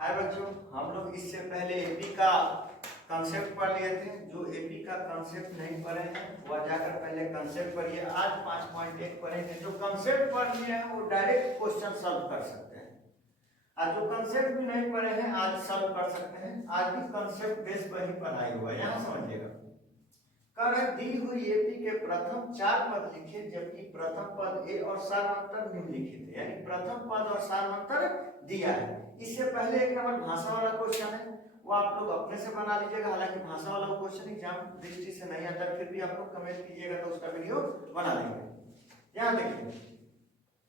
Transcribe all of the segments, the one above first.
हाय बच्चों, हम लोग इससे पहले एपी का कंसेप्ट पढ़ लिए थे। जो एपी का कंसेप्ट नहीं पढ़े हैं वह जाकर पहले कंसेप्ट पढ़िए। आज 5.1 पढ़ेंगे। जो कंसेप्ट पढ़ लिए हैं वो डायरेक्ट क्वेश्चन सॉल्व कर सकते हैं। आज जो कंसेप्ट भी नहीं पढ़े हैं आज सॉल्व कर सकते हैं। आज भी कंसेप्ट बेस पर ही पढ़ाई हुआ है। यहाँ समझिएगा, दी हुई एपी के प्रथम 4 पद लिखे, जबकि प्रथम पद ए और सारांतर निम्नलिखित है। यानी प्रथम पद और सारांतर दिया है। इससे पहले एक नंबर भाषा वाला क्वेश्चन है, वो आप लोग अपने से बना लीजिएगा। हालांकि भाषा वाला क्वेश्चन एग्जाम दृष्टि से नहीं आता, फिर भी आप लोग कमेंट कीजिएगा तो उसका वीडियो बना लेंगे। यहाँ देखिए,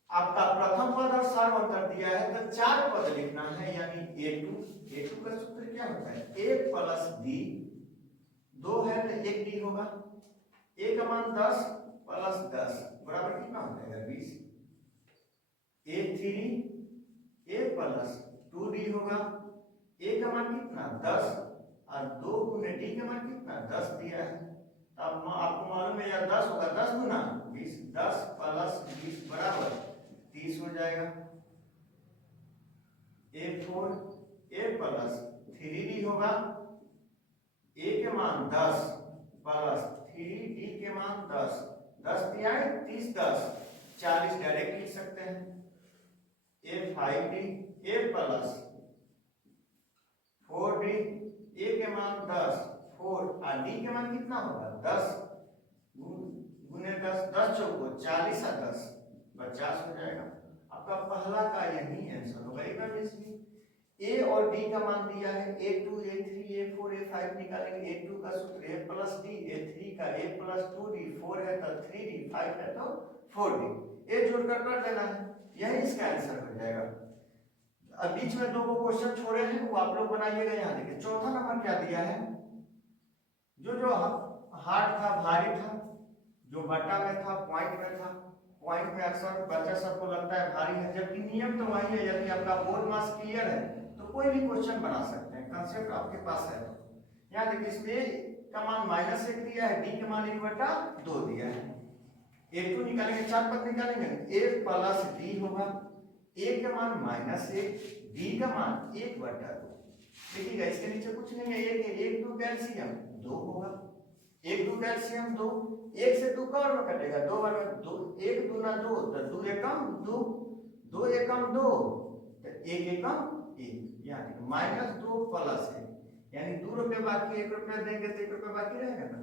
आपका प्रथम पद और सारांतर दिया है तो 4 पद लिखना है। यानी A2 का सूत्र क्या होता है? A प्लस D, 2 है तो 1 D होगा। A का मान 10 प्लस 10 बराबर कितना हो जाएगा? 20। A3 A प्लस 2D होगा। A का मान कितना? 10 और 2 गुने D का मान कितना? 10 दिया है। अब आपको मालूम है या 10 होगा, 10 गुना 20, 10 प्लस 20 बराबर 30 हो जाएगा। A4 A प्लस 3D होगा। A के मान 10 प्लस 3D के मान 10, 10 दिया है 30, 10 40 डायरेक्ट लिख सकते हैं। A5D A plus 4D, A के मान 10, 4 और D के मान कितना होगा? 10 गुने 10, 10 चौको 40 और 10 50 हो जाएगा। आपका पहला का यही आंसर होगा। एकदम इसमें A और D का मान दिया है। A2 A3 A4 A5 निकालेंगे। A2 का सूत्र A प्लस D, A3 का A प्लस 2D, 4 है तो 3D, 5 है तो 4D। A जोड़कर कर देना है, यही इसका आंसर हो जाएगा। अब बीच में 2 क्वेश्चन छोड़े हैं वो आप लोग बनाइएगा। यहाँ देखिए, चौथा नंबर क्या दिया है? जो हार्ड था, भारी था, जो बटा में था, पॉइंट में था। पॉइंट में अक्सर बच्चा सबको लगता है भारी है, जबकि नियम तो वही है। यदि आपका बोर्ड मास क्लियर है तो कोई भी क्वेश्चन बना सकते हैं, कंसेप्ट आपके पास है। यहाँ देखिए, इसमें का मान -1 दिया है, डी का मान 1/2 दिया है। A2 निकालेंगे, 4 पद निकालेंगे। A प्लस D होगा। A का मान -1, D का मान 1/2। देखिएगा, इसके नीचे कुछ नहीं है। 1 2 कैल्शियम 2 होगा। 1 2 कैल्शियम 2, 1 से 2 कौन में कटेगा? 2 बार में 2, 1 दूना 2 तो 2 एकम 2, 2 एकम 2 तो 1 एकम 1। यहाँ -2 प्लस 1, यानी 2 रुपये बाकी, 1 रुपया देंगे तो 1 रुपया बाकी रहेगा ना।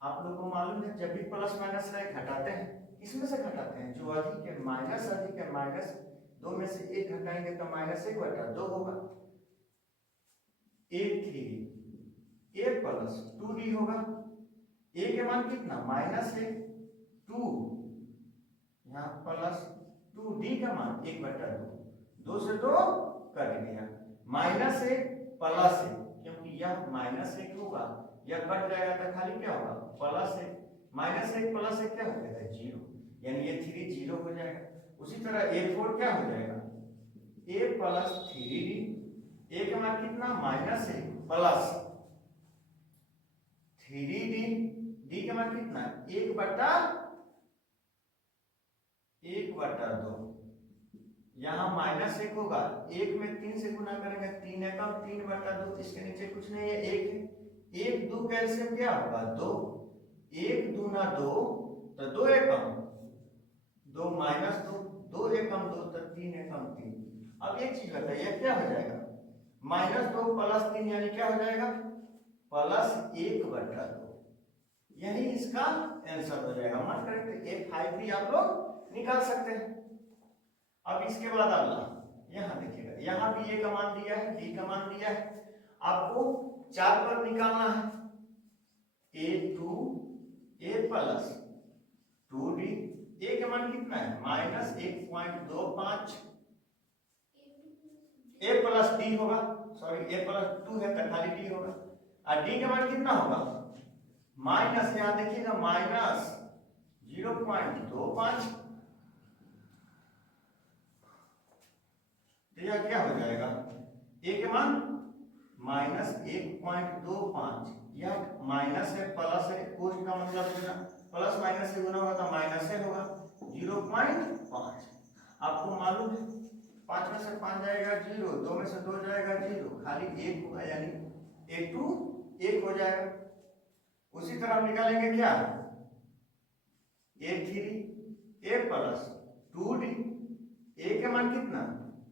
आप लोगों को मालूम है, जब भी प्लस माइनस का घटाते हैं, किसमें से घटाते हैं? जो अधिक है माइनस, अधिक है माइनस, 2 में से 1 घटाएंगे तो -1/2 होगा। A3 A प्लस 2D होगा। A के मान कितना? -1 2, यहाँ प्लस 2D का मान 1/2, 2 से 2 कट गया। -1 प्लस 1, क्योंकि यह -1 होगा, यह कट जाएगा तो खाली क्या होगा? +1। -1 प्लस 1 क्या हो जाएगा? 0, यानी ये 3 0 हो जाएगा। उसी तरह A4 क्या हो जाएगा? A प्लस 3D, A का मान कितना? -1 प्लस 3D, D का मान कितना? 1/2। यहाँ -1 होगा, 1 में 3 से गुना करेंगे, 3 एकम 3/2। इसके नीचे कुछ नहीं है, 1 है। 1 2 कैल्शियम क्या होगा? 2, 1 दूना 2 तो 2 एकम 2 -2, 2 एकम 2 तो 3 एकम 3। अब एक चीज बताइए, क्या हो जाएगा? -2 प्लस 3 यानी क्या हो जाएगा? +1/2। यही इसका आंसर हो जाएगा। मन करें तो A5 भी आप लोग निकाल सकते हैं। अब इसके बाद अगला, यहाँ देखिएगा, यहाँ भी A का मान दिया है, D का मान दिया है। आपको 4 पद निकालना है। A2 A plus 2D, A का मान कितना है? -1.25। A प्लस D होगा, सॉरी A प्लस 2 है तो खाली D होगा। और D का मान कितना होगा? माइनस, यहाँ देखिएगा -0.25, तो यह क्या हो जाएगा? A के मान -1.25, यह माइनस है प्लस है, कोस का मतलब होगा प्लस माइनस से गुना होगा तो माइनस है होगा 0.5। आपको मालूम है 5 में से 5 जाएगा 0, 2 में से 2 जाएगा 0, खाली 1 होगा, यानी A2 1 हो जाएगा। उसी तरह हम निकालेंगे क्या, A3 A plus 2D, A के मान कितना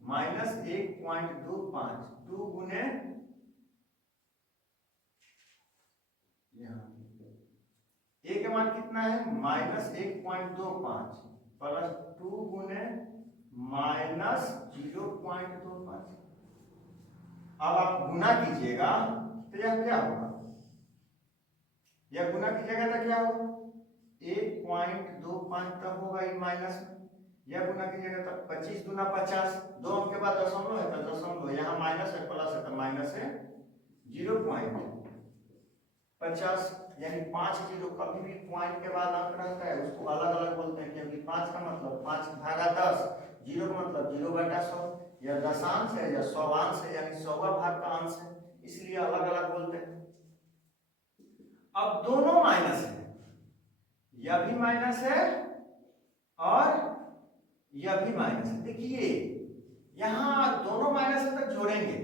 -1.25, 2 गुने A के मान कितना है -1.25 प्लस 2 गुने -0.25। अब आप गुना कीजिएगा तो यह क्या होगा, यह गुना कीजिएगा तो क्या होगा 1.25 तब होगा ये माइनस में, यह गुना कीजिएगा तब 25 दूना 50, 2 अंक के बाद दशमलव है तो दशमलव, यहाँ माइनस है प्लस है तो माइनस है 0.50, यानी 5 जीरो। कभी भी पॉइंट के बाद अंक रहता है उसको अलग अलग बोलते हैं, क्योंकि 5 का मतलब 5/10, 0 का मतलब 0/100, या दशांश है या सौवांश है, यानी 100वां भाग का अंश है, इसलिए अलग अलग बोलते हैं। अब दोनों माइनस है, यह भी माइनस है और यह भी माइनस है। देखिए यहाँ दोनों माइनस है तो जोड़ेंगे,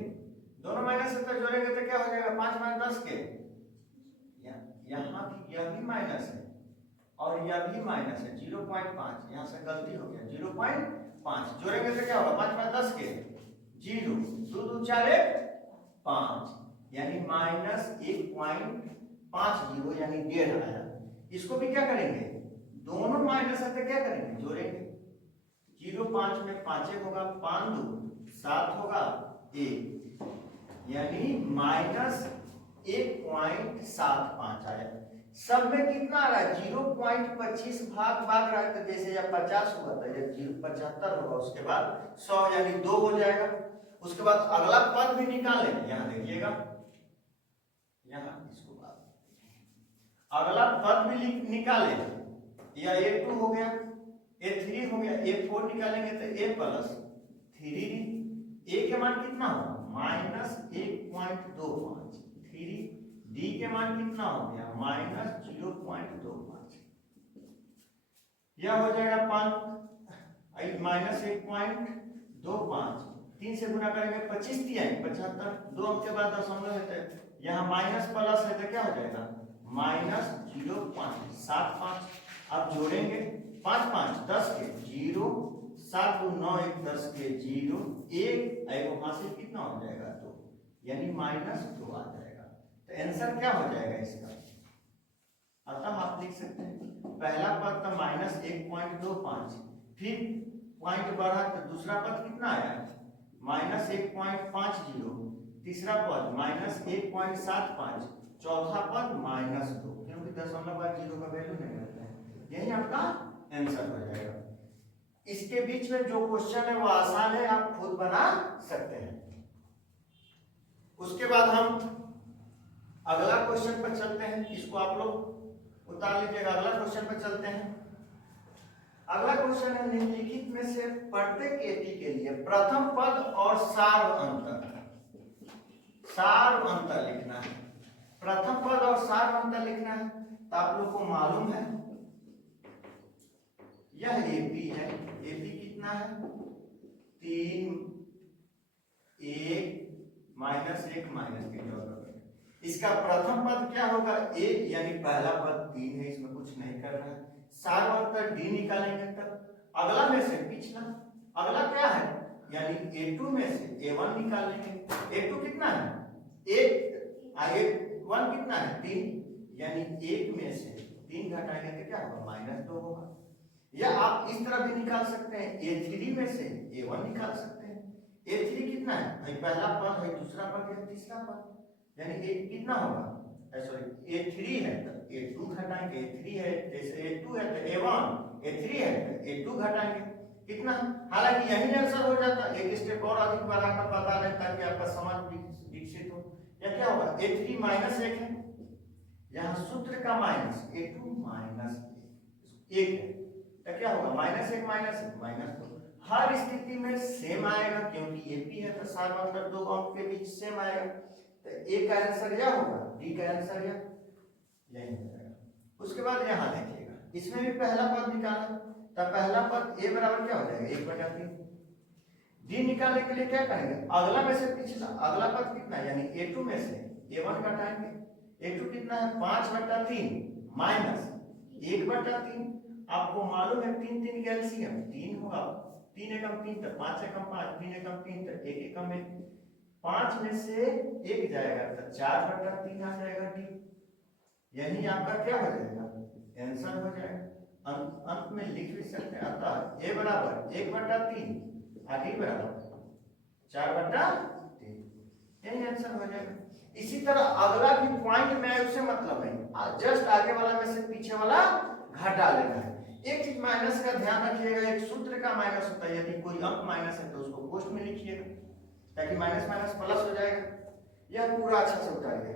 दोनों माइनस है तो जोड़ेंगे तो क्या हो जाएगा 5 - 10 के, यहाँ भी यह भी माइनस है और यह भी माइनस है 0.5, यहाँ से गलती हो गया 0.5, जोड़ेंगे तो क्या होगा 5 - 10 के 0, 2 2 4 1 5, यानी -1.50, यानी 1.5 आया। इसको भी क्या करेंगे, दोनों माइनस है तो क्या करेंगे जोड़ेंगे, 0 5 में 5 होगा, 5 2 7 होगा 1, यानी -1.75 आया। सब में कितना आ रहा है 0.25 भाग रहा है, तो जैसे या 50 हुआ था या 75 होगा, उसके बाद 100 यानी 2 हो जाएगा। उसके बाद अगला पद भी निकाल लेंगे, यहाँ देखिएगा, यहाँ इसको बात अगला पद भी निकाले, या A2 हो गया, A3 हो गया, A4 निकालेंगे तो A प्लस 3D, A के मान कितना होगा -1.25, 3D के मान कितना हो गया -0.25, यह हो जाएगा 5 -1.25, 3 से गुना करेंगे 25 दिया 75, 2 अंक के बाद दशमलव है तो यहाँ माइनस प्लस है तो क्या हो जाएगा -0.75। अब जोड़ेंगे 5 5 10 के 0, 7 2 9 1 10 के 0, 1 हासिल कितना हो जाएगा 2, यानी -2 आ जाएगा। तो आंसर क्या हो जाएगा इसका, अतः आप लिख सकते हैं पहला पद तो -1.25, फिर पॉइंट बढ़ा तो दूसरा पद कितना आया -1.50, तीसरा पद -1.75, चौथा पद -2, क्योंकि दशमलव बाद 0 का वैल्यू नहीं रहता है। यही आपका आंसर हो जाएगा। इसके बीच में जो क्वेश्चन है वो आसान है, आप खुद बना सकते हैं। उसके बाद हम अगला क्वेश्चन पर चलते हैं, इसको आप लोग उतार लीजिएगा। अगला क्वेश्चन पर चलते हैं। अगला क्वेश्चन है निम्नलिखित में से प्रत्येक एपी के लिए प्रथम पद और सार अंतर लिखना है। प्रथम पद और सार अंतर लिखना है। तो आप लोग को मालूम है यह एपी है, एपी कितना है 3 1 -1 के जरूरत। इसका प्रथम पद क्या होगा 1, यानी पहला पद 3 है, इसमें कुछ नहीं करना है। सार अंतर डी निकालेंगे तब अगला में से पिछला, अगला क्या है यानी A2 में से A1 निकाल लेंगे। A2 कितना है 1, A1 कितना है 3, यानी 1 में से 3 घटाएंगे तो क्या होगा -2 होगा। या आप इस तरह भी निकाल सकते हैं, A3 में से A1 निकाल सकते हैं। A3 कितना है भाई, पहला पद है, दूसरा पद है, तीसरा पद, यानी कितना होगा सॉरी A3 है तो A2 घटाएंगे, A3 है जैसे A2 है तो A1, A3 है तो A2 घटाएंगे कितना। हालांकि यही आंसर हो जाता, एक स्टेप और अधिक बढ़ाकर बता दें ताकि आपका समझ विकसित हो। या क्या होगा A3 -1 है, यहाँ सूत्र का माइनस A2 -1 है तो क्या होगा -1 -2। हर स्थिति में सेम आएगा, क्योंकि एपी है तो सार अंतर दो अंक के बीच सेम आएगा। तो ए का आंसर यह होगा, डी का आंसर यही हो जाएगा। उसके बाद यहाँ देखिएगा, इसमें भी पहला पद निकाला, तब पहला पद ए बराबर क्या हो जाएगा 1/3। डी निकालने के लिए क्या करेंगे, अगला में से पिछला, अगला पद कितना है, यानी a2 में से a1 घटाएंगे। a2 कितना है 5/3 माइनस 1/3। आपको मालूम है 3 3 का एलसीएम 3 होगा, 3 एकम 3 तो 5 एकम 5, 3 एकम 3 तो 1 एकम 1, 5 में से 1 जाएगा तो 4/3 आ जाएगा डी। यही आपका क्या हो जाएगा, आंसर हो जाएगा। अंत में लिख भी सकते हैं, अतः a बराबर 1/3 और d बराबर 4/3, यही आंसर हो जाएगा। इसी तरह अगला भी पॉइंट में है उससे मतलब नहीं, जस्ट आगे वाला में से पीछे वाला घटा लेना है। एक चीज माइनस का ध्यान रखिएगा, एक सूत्र का माइनस होता है, यदि कोई अंक माइनस है तो उसको पोस्ट में लिखिएगा ताकि माइनस माइनस प्लस हो जाएगा। यह पूरा अच्छा से उतारिए।